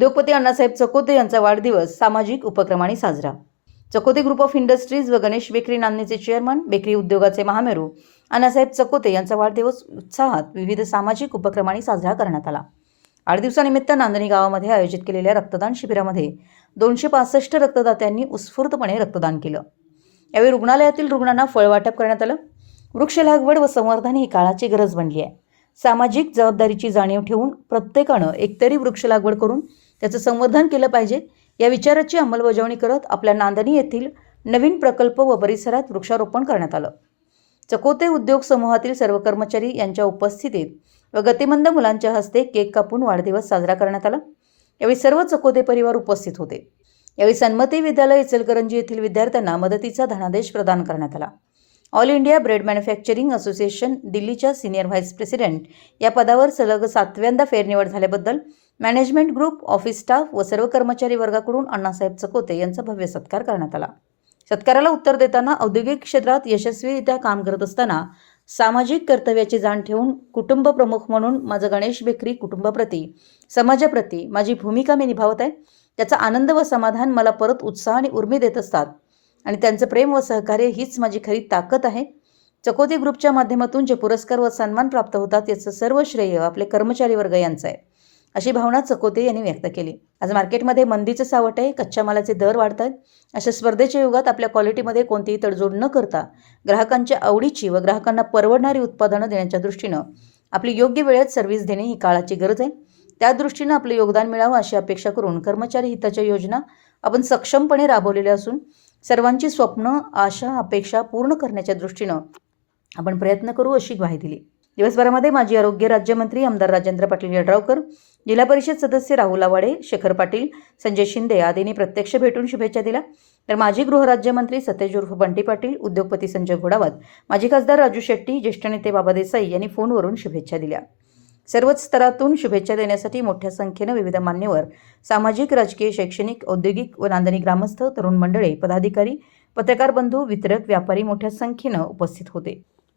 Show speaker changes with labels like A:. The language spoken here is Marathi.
A: उद्योगपती अण्णासाहेब चकोते यांचा वाढदिवस सामाजिक उपक्रमाने साजरा. चकोते ग्रुप ऑफ इंडस्ट्रीज व गणेश बेकरी नांदणीचे चेअरमन बेकरी उद्योगाचे महामेरू अण्णासाहेब चकोते यांचा वाढदिवस उत्साहात विविध सामाजिक उपक्रमांनी साजरा करण्यात आला. आठ दिवसानिमित्त नांदणी गावामध्ये आयोजित केलेल्या रक्तदान शिबिरामध्ये दोनशे पासष्ट रक्तदात्यांनी उत्स्फूर्तपणे रक्तदान केलं. यावेळी रुग्णालयातील रुग्णांना फळवाटप करण्यात आलं. वृक्ष लागवड व संवर्धन ही काळाची गरज बनली आहे. सामाजिक जबाबदारीची जाणीव ठेवून प्रत्येकानं एकतरी वृक्ष लागवड करून त्याचं संवर्धन केलं पाहिजे. या विचाराची अंमलबजावणी करत आपल्या नांदणी येथील नवीन प्रकल्प व परिसरात वृक्षारोपण करण्यात आलं. चकोते उद्योग समूहातील सर्व कर्मचारी यांच्या उपस्थितीत व गतिमंद मुलांच्या हस्ते केक कापून वाढदिवस साजरा करण्यात आला. यावेळी सर्व चकोते परिवार उपस्थित होते. यावेळी सन्मती विद्यालय इचलकरंजी येथील विद्यार्थ्यांना मदतीचा धनादेश प्रदान करण्यात आला. All India bread manufacturing association दिल्लीच्या सिनियर व्हाईस प्रेसिडेंट या पदावर सलग सातव्यांदा फेरनिवड झाल्याबद्दल मॅनेजमेंट ग्रुप ऑफिस स्टाफ व सर्व कर्मचारी वर्गाकडून अण्णासाहेब चकोते यांचा भव्य सत्कार करण्यात आला. सत्काराला उत्तर देताना औद्योगिक क्षेत्रात यशस्वीरित्या काम करत असताना सामाजिक कर्तव्याची जाण ठेवून कुटुंब प्रमुख म्हणून माझं गणेश बेकरी कुटुंबाप्रती समाजाप्रती माझी भूमिका मी निभावत आहे. त्याचा आनंद व समाधान मला परत उत्साह आणि उर्मी देत असतात आणि त्यांचं प्रेम व सहकार्य हीच माझी खरी ताकद आहे. चकोती ग्रुपच्या माध्यमातून जे पुरस्कार व सन्मान प्राप्त होतात याचं सर्व श्रेय आपले कर्मचारी वर्ग यांचं आहे. अशी भावना चकोते यांनी व्यक्त केली. आज मार्केटमध्ये मंदीचं सावट आहे कच्च्या मालाचे दर वाढत आहेत अशा स्पर्धेच्या युगात आपल्या क्वालिटीमध्ये कोणतीही तडजोड न करता ग्राहकांच्या आवडीची व ग्राहकांना परवडणारी उत्पादनं देण्याच्या दृष्टीनं आपली योग्य वेळेत सर्व्हिस देणे ही काळाची गरज आहे. त्या दृष्टीनं आपलं योगदान मिळावं अशी अपेक्षा करून कर्मचारी हिताच्या योजना आपण सक्षमपणे राबवलेल्या असून सर्वांची स्वप्न आशा अपेक्षा पूर्ण करण्याच्या दृष्टीनं आपण प्रयत्न करू अशी ग्वाही दिली. दिवसभरामध्ये माजी आरोग्य राज्यमंत्री आमदार राजेंद्र पाटील यड्रावकर जिल्हा परिषद सदस्य राहुल आवाडे शेखर पाटील संजय शिंदे आदींनी प्रत्यक्ष भेटून शुभेच्छा दिल्या. तर माजी गृहराज्यमंत्री सतेज उर्फ बंटी पाटील उद्योगपती संजय घोडावत माजी खासदार राजू शेट्टी ज्येष्ठ नेते बाबा देसाई यांनी फोनवरून शुभेच्छा दिल्या. सर्वच स्तरातून शुभेच्छा देण्यासाठी मोठ्या संख्येनं विविध मान्यवर सामाजिक राजकीय शैक्षणिक औद्योगिक व नांदणी ग्रामस्थ तरुण मंडळे पदाधिकारी पत्रकार बंधू वितरक व्यापारी मोठ्या संख्येनं उपस्थित होते.